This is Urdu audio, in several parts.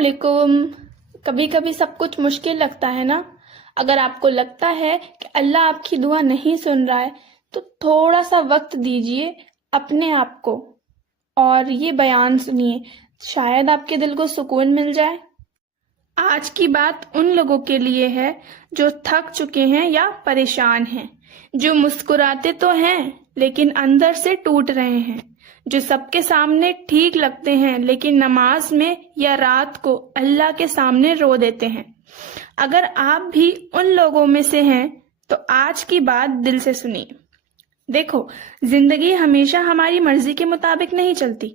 علیکم. کبھی کبھی سب کچھ مشکل لگتا ہے نا. اگر آپ کو لگتا ہے کہ اللہ آپ کی دعا نہیں سن رہا ہے تو تھوڑا سا وقت دیجئے اپنے آپ کو اور یہ بیان سنیے، شاید آپ کے دل کو سکون مل جائے. آج کی بات ان لوگوں کے لیے ہے جو تھک چکے ہیں یا پریشان ہیں، جو مسکراتے تو ہیں لیکن اندر سے ٹوٹ رہے ہیں، جو سب کے سامنے ٹھیک لگتے ہیں لیکن نماز میں یا رات کو اللہ کے سامنے رو دیتے ہیں. اگر آپ بھی ان لوگوں میں سے ہیں تو آج کی بات دل سے سنیے. دیکھو، زندگی ہمیشہ ہماری مرضی کے مطابق نہیں چلتی.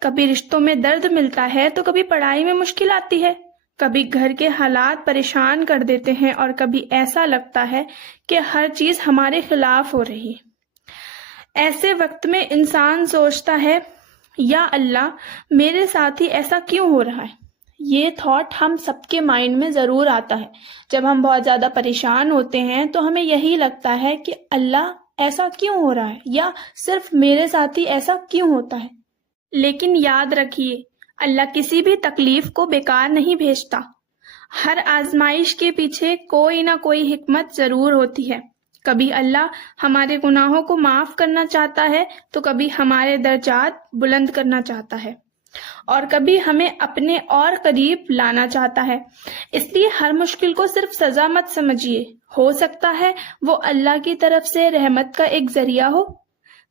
کبھی رشتوں میں درد ملتا ہے تو کبھی پڑھائی میں مشکل آتی ہے، کبھی گھر کے حالات پریشان کر دیتے ہیں اور کبھی ایسا لگتا ہے کہ ہر چیز ہمارے خلاف ہو رہی ہے. ایسے وقت میں انسان سوچتا ہے، یا اللہ میرے ساتھ ہی ایسا کیوں ہو رہا ہے. یہ تھاٹ ہم سب کے مائنڈ میں ضرور آتا ہے. جب ہم بہت زیادہ پریشان ہوتے ہیں تو ہمیں یہی لگتا ہے کہ اللہ ایسا کیوں ہو رہا ہے، یا صرف میرے ساتھ ہی ایسا کیوں ہوتا ہے. لیکن یاد رکھیے، اللہ کسی بھی تکلیف کو بیکار نہیں بھیجتا. ہر آزمائش کے پیچھے کوئی نہ کوئی حکمت ضرور ہوتی ہے. کبھی اللہ ہمارے گناہوں کو معاف کرنا چاہتا ہے تو کبھی ہمارے درجات بلند کرنا چاہتا ہے، اور کبھی ہمیں اپنے اور قریب لانا چاہتا ہے. اس لیے ہر مشکل کو صرف سزا مت سمجھیے، ہو سکتا ہے وہ اللہ کی طرف سے رحمت کا ایک ذریعہ ہو.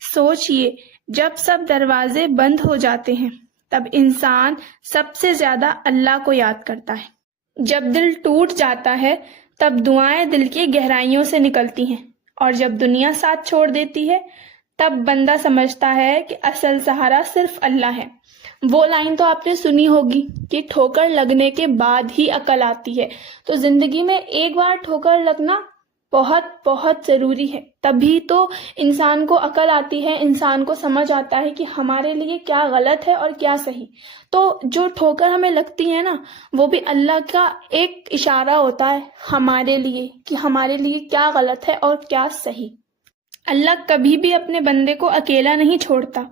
سوچئے، جب سب دروازے بند ہو جاتے ہیں تب انسان سب سے زیادہ اللہ کو یاد کرتا ہے. جب دل ٹوٹ جاتا ہے تب دعائیں دل کی گہرائیوں سے نکلتی ہیں، اور جب دنیا ساتھ چھوڑ دیتی ہے تب بندہ سمجھتا ہے کہ اصل سہارا صرف اللہ ہے. وہ لائن تو آپ نے سنی ہوگی کہ ٹھوکر لگنے کے بعد ہی عقل آتی ہے. تو زندگی میں ایک بار ٹھوکر لگنا بہت بہت ضروری ہے، تبھی تو انسان کو عقل آتی ہے، انسان کو سمجھ آتا ہے کہ ہمارے لیے کیا غلط ہے اور کیا صحیح. تو جو ٹھوکر ہمیں لگتی ہے نا، وہ بھی اللہ کا ایک اشارہ ہوتا ہے ہمارے لیے کہ ہمارے لیے کیا غلط ہے اور کیا صحیح. اللہ کبھی بھی اپنے بندے کو اکیلا نہیں چھوڑتا.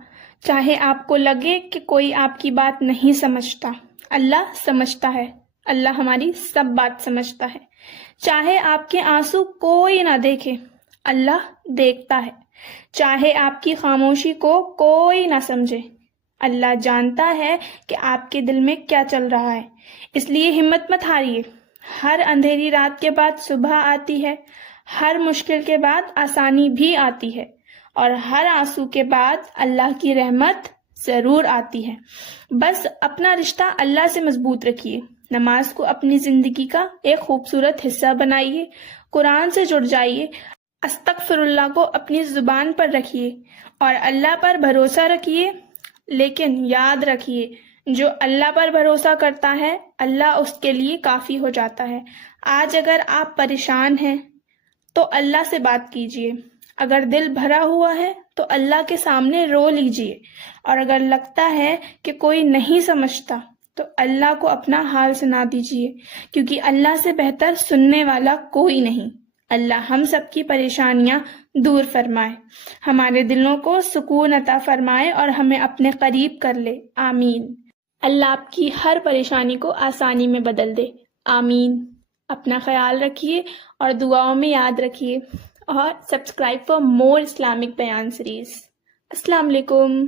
چاہے آپ کو لگے کہ کوئی آپ کی بات نہیں سمجھتا، اللہ سمجھتا ہے. اللہ ہماری سب بات سمجھتا ہے. چاہے آپ کے آنسو کوئی نہ دیکھے، اللہ دیکھتا ہے. چاہے آپ کی خاموشی کو کوئی نہ سمجھے، اللہ جانتا ہے کہ آپ کے دل میں کیا چل رہا ہے. اس لیے ہمت مت ہاریے. ہر اندھیری رات کے بعد صبح آتی ہے، ہر مشکل کے بعد آسانی بھی آتی ہے، اور ہر آنسو کے بعد اللہ کی رحمت ضرور آتی ہے. بس اپنا رشتہ اللہ سے مضبوط رکھیے. نماز کو اپنی زندگی کا ایک خوبصورت حصہ بنائیے. قرآن سے جڑ جائیے. استغفر اللہ کو اپنی زبان پر رکھیے اور اللہ پر بھروسہ رکھیے. لیکن یاد رکھیے، جو اللہ پر بھروسہ کرتا ہے اللہ اس کے لیے کافی ہو جاتا ہے. آج اگر آپ پریشان ہیں تو اللہ سے بات کیجیے. اگر دل بھرا ہوا ہے تو اللہ کے سامنے رو لیجیے. اور اگر لگتا ہے کہ کوئی نہیں سمجھتا تو اللہ کو اپنا حال سنا دیجیے، کیونکہ اللہ سے بہتر سننے والا کوئی نہیں. اللہ ہم سب کی پریشانیاں دور فرمائے، ہمارے دلوں کو سکون عطا فرمائے اور ہمیں اپنے قریب کر لے. آمین. اللہ آپ کی ہر پریشانی کو آسانی میں بدل دے. آمین. اپنا خیال رکھیے اور دعاؤں میں یاد رکھیے، اور سبسکرائب فار مور اسلامک بیان سیریز. السلام علیکم.